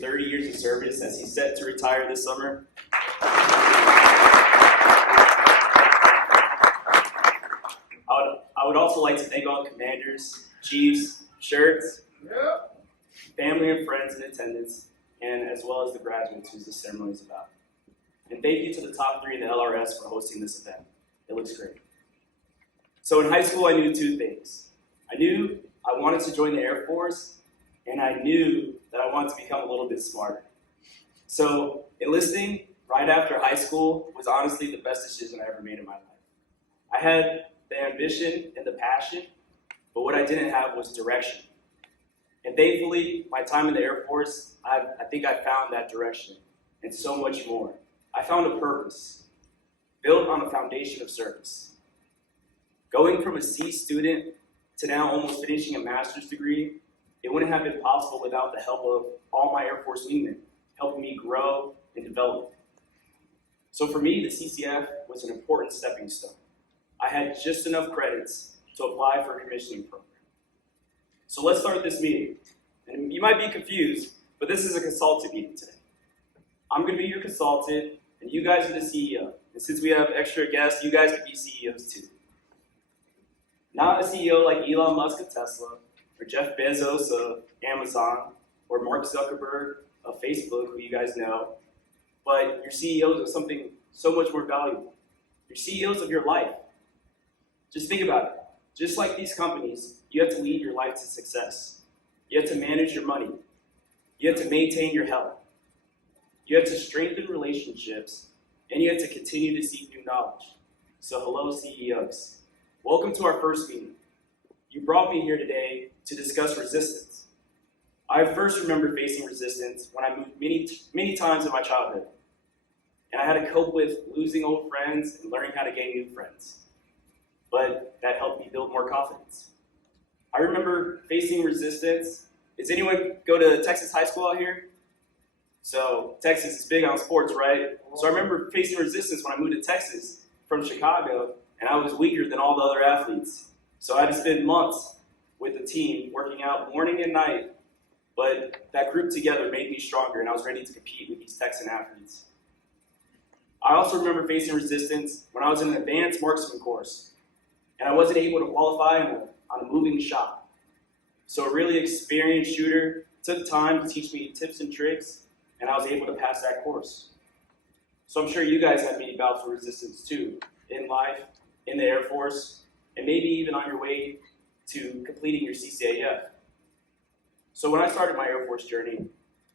30 years of service as he's set to retire this summer. I would also like to thank all the commanders, chiefs, shirts, family and friends in attendance, and as well as the graduates who this ceremony is about. And thank you to the top 3 in the LRS for hosting this event. It looks great. So in high school, I knew 2 things. I knew I wanted to join the Air Force, and I knew that I wanted to become a little bit smarter. So enlisting right after high school was honestly the best decision I ever made in my life. I had the ambition and the passion, but what I didn't have was direction. And thankfully, my time in the Air Force, I think I found that direction and so much more. I found a purpose built on a foundation of service. Going from a C student to now almost finishing a master's degree, it wouldn't have been possible without the help of all my Air Force wingmen, helping me grow and develop. So for me, the CCAF was an important stepping stone. I had just enough credits to apply for a commissioning program. So let's start this meeting. And you might be confused, but this is a consultant meeting today. I'm going to be your consultant, and you guys are the CEO. And since we have extra guests, you guys can be CEOs too. Not a CEO like Elon Musk of Tesla, or Jeff Bezos of Amazon, or Mark Zuckerberg of Facebook, who you guys know, but you're CEOs of something so much more valuable. You're CEOs of your life. Just think about it. Just like these companies, you have to lead your life to success. You have to manage your money. You have to maintain your health. You have to strengthen relationships, and you have to continue to seek new knowledge. So hello, CEOs. Welcome to our first meeting. You brought me here today to discuss resistance. I first remember facing resistance when I moved many times in my childhood. And I had to cope with losing old friends and learning how to gain new friends. But that helped me build more confidence. I remember facing resistance. Does anyone go to Texas high school out here? So Texas is big on sports, right? So I remember facing resistance when I moved to Texas from Chicago, and I was weaker than all the other athletes. So I had to spend months with the team, working out morning and night, but that group together made me stronger, and I was ready to compete with these Texan athletes. I also remember facing resistance when I was in an advanced marksman course, and I wasn't able to qualify on a moving shot. So a really experienced shooter took time to teach me tips and tricks, and I was able to pass that course. So I'm sure you guys have many bouts of resistance too, in life, in the Air Force, and maybe even on your way to completing your CCAF. So when I started my Air Force journey,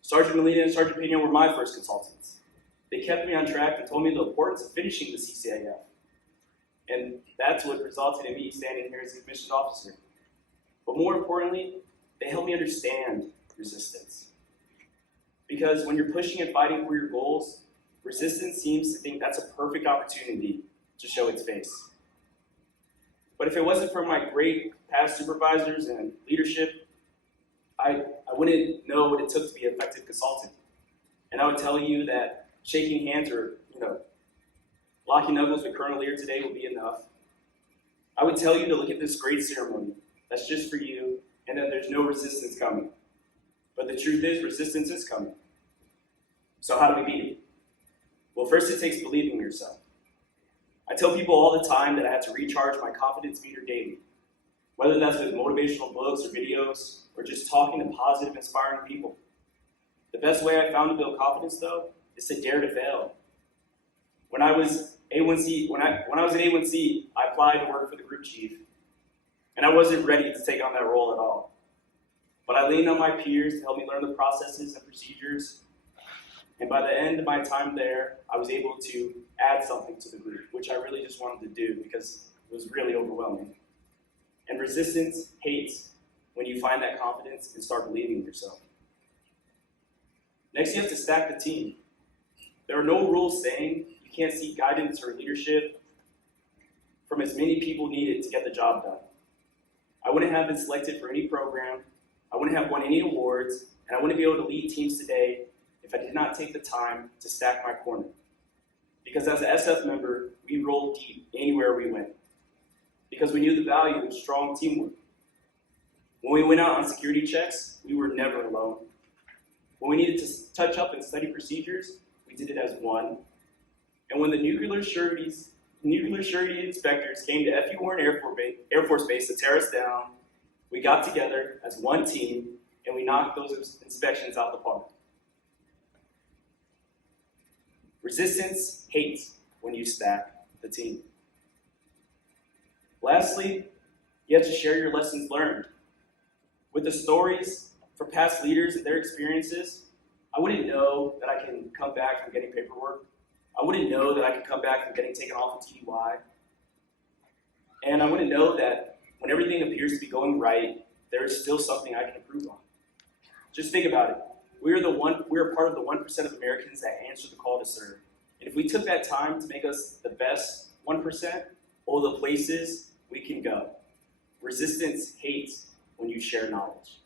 Sergeant Molina and Sergeant Pena were my first consultants. They kept me on track and told me the importance of finishing the CCAF. And that's what resulted in me standing here as a commissioned officer. But more importantly, they helped me understand resistance. Because when you're pushing and fighting for your goals, resistance seems to think that's a perfect opportunity to show its face. But if it wasn't for my great past supervisors and leadership, I wouldn't know what it took to be an effective consultant. And I would tell you that shaking hands or, locking knuckles with Colonel Lear today will be enough. I would tell you to look at this great ceremony that's just for you and that there's no resistance coming. But the truth is, resistance is coming. So how do we beat it? Well, first it takes believing in yourself. I tell people all the time that I have to recharge my confidence meter daily, whether that's with motivational books or videos, or just talking to positive, inspiring people. The best way I found to build confidence, though, is to dare to fail. When I was A1C, when I was in A1C, I applied to work for the group chief, and I wasn't ready to take on that role at all. But I leaned on my peers to help me learn the processes and procedures, and by the end of my time there, I was able to add something to the group, which I really just wanted to do because it was really overwhelming. And resistance hates when you find that confidence and start believing in yourself. Next, you have to stack the team. There are no rules saying you can't seek guidance or leadership from as many people needed to get the job done. I wouldn't have been selected for any program, I wouldn't have won any awards, and I wouldn't be able to lead teams today if I did not take the time to stack my corner. Because as an SF member, we rolled deep anywhere we went. Because we knew the value of strong teamwork. When we went out on security checks, we were never alone. When we needed to touch up and study procedures, we did it as one. And when the nuclear surety inspectors came to F.U. Warren Air Force Base to tear us down, we got together as one team and we knocked those inspections out the park. Resistance hates when you stack the team. Lastly, you have to share your lessons learned. With the stories from past leaders and their experiences, I wouldn't know that I can come back from getting paperwork. I wouldn't know that I could come back from getting taken off of TDY. And I wouldn't know that when everything appears to be going right, there is still something I can improve on. Just think about it. We are part of the 1% of Americans that answer the call to serve. And if we took that time to make us the best 1%, all the places we can go. Resistance hates when you share knowledge.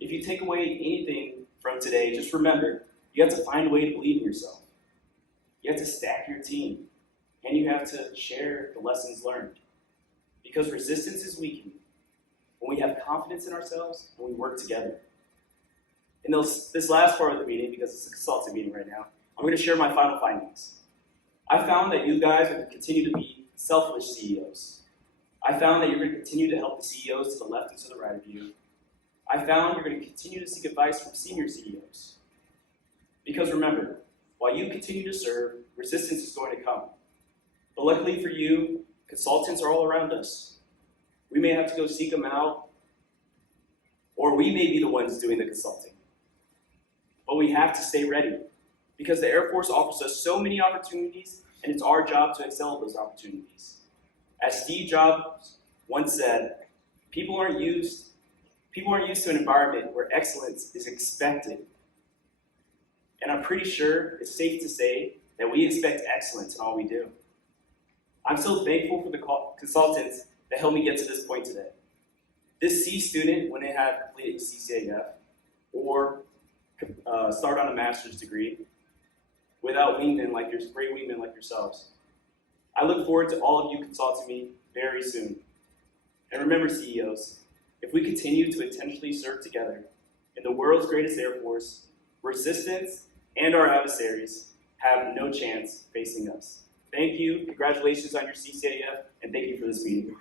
If you take away anything from today, just remember, you have to find a way to believe in yourself. You have to stack your team, and you have to share the lessons learned. Because resistance is weakened when we have confidence in ourselves and we work together. In this last part of the meeting, because it's a consultant meeting right now, I'm going to share my final findings. I found that you guys are going to continue to be selfless CEOs. I found that you're going to continue to help the CEOs to the left and to the right of you. I found you're going to continue to seek advice from senior CEOs. Because remember, while you continue to serve, resistance is going to come. But luckily for you, consultants are all around us. We may have to go seek them out, or we may be the ones doing the consulting. But we have to stay ready, because the Air Force offers us so many opportunities, and it's our job to excel at those opportunities. As Steve Jobs once said, people aren't used to an environment where excellence is expected. And I'm pretty sure it's safe to say that we expect excellence in all we do. I'm so thankful for the consultants that helped me get to this point today. This C student, when they have completed CCAF or start on a master's degree, without great wingmen like yourselves. I look forward to all of you consulting me very soon. And remember, CEOs, if we continue to intentionally serve together in the world's greatest Air Force, resistance and our adversaries have no chance facing us. Thank you, congratulations on your CCAF, and thank you for this meeting.